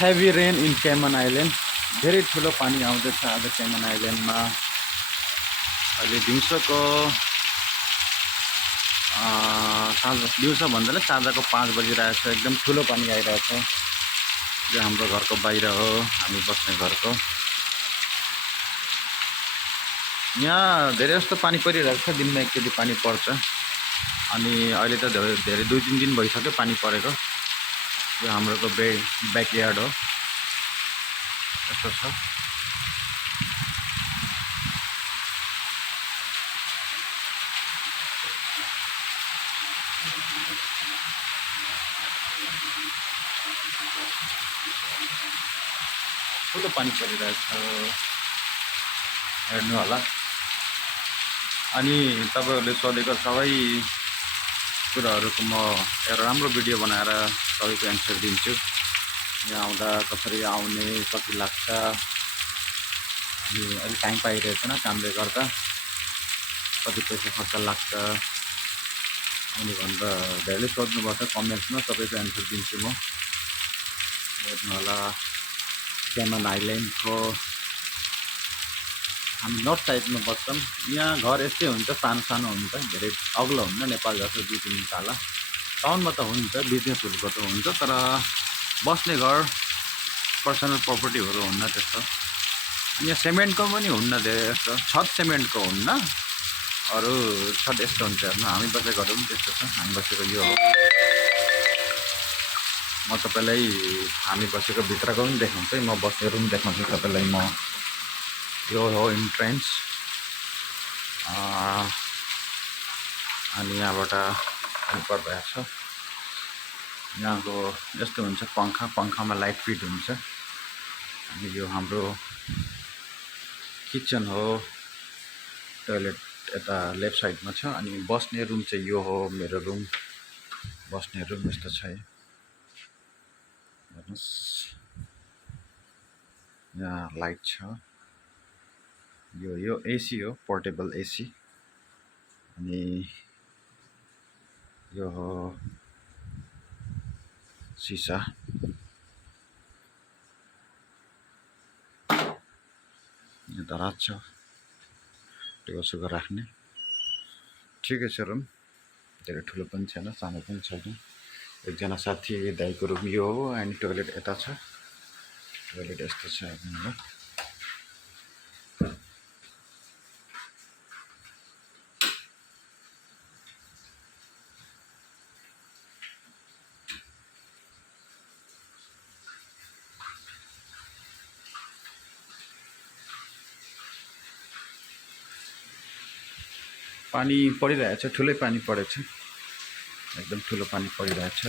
heavy rain in Cayman Island. धेरै ठुलो पानी आउँदैछ आज Cayman Island मा। अहिले दिउँसोको दिउँसो भन्दा 4:05 बजिरहेछ। एकदम ठुलो पानी आइरहेछ। यो हाम्रो घरको बाहिर हो, हामी बस्ने घरको। यहाँ धेरै जस्तो पानी परिरहेछ, दिनमा एकचोटि पानी पर्छ। अनि अहिले त धेरै 2-3 दिन भइसक्यो पानी परेको। यो हाम्रो ब्याकयार्ड हो, यस्तो छ। ठुलो पानी परिरहेछ, हेर्नु होला। अनि तपाईहरुले सोधेको सबै कुराहरुको म एउटा राम्रो भिडियो बनाएर सबैको एन्सर दिन्छु। यहाँ आउँदा कसरी आउने, कति लाग्छ, अनि अहिले टाइम पाइरहेको छैन कामले गर्दा, कति पैसा खर्च लाग्छ अनि भनेर धेरैले सोध्नुभएको छ कमेन्ट्समा। सबैको एन्सर दिन्छु म। हेर्नु होला, Cayman Island को हामी नर्थ साइडमा बस्छौँ। यहाँ घर यस्तै हुन्छ, सानो सानो हुन्छ, धेरै अग्लो हुन्न नेपाल जस्तो 2-3 तला। टाउनमा त हुन्छ, बिजनेसहरुको त हुन्छ, तर बस्ने घर पर्सनल प्रपर्टीहरु हुन्न त्यस्तो। अनि यहाँ सिमेन्टको पनि हुन्न धेरै जस्तो, छत सिमेन्टको हुन्न, अरु छत यस्तो हुन्छ। हेर्नु, हामी बसेकोहरु पनि त्यस्तो छ। हामी बसेको यो हो। म तपाईलाई हामी बसेको भित्रको पनि देखाउँछु है, म बस्ने रुम देखाउँछु तपाईलाई म। यो हो इन्ट्रेन्स। अनि यहाँबाट हामी पर्दैछ। यहाँको यस्तो हुन्छ, पंखामा लाइट फिट हुन्छ। अनि यो हाम्रो किचन हो, टोयलेट यता लेफ्ट साइडमा छ। अनि बस्ने रुम चाहिँ यो हो, मेरो रुम। बस्ने रुम यस्तो छ। हेर्नुस्, यहाँ लाइट छ। यो एसी हो, पोर्टेबल एसी। अनि यो हो सिसा। यो दराज छ, टेबलसुको राख्ने। ठिकै छ रुम, धेरै ठुलो पनि छैन, सानो पनि छैन। एकजना साथी दाइको रुम यो हो। अनि टोयलेट यता छ। टोयलेट यस्तो छ। हेर्नु, पानी परिरहेछ, ठुलै पानी परेछ, एकदम ठुलो पानी परिरहेछ।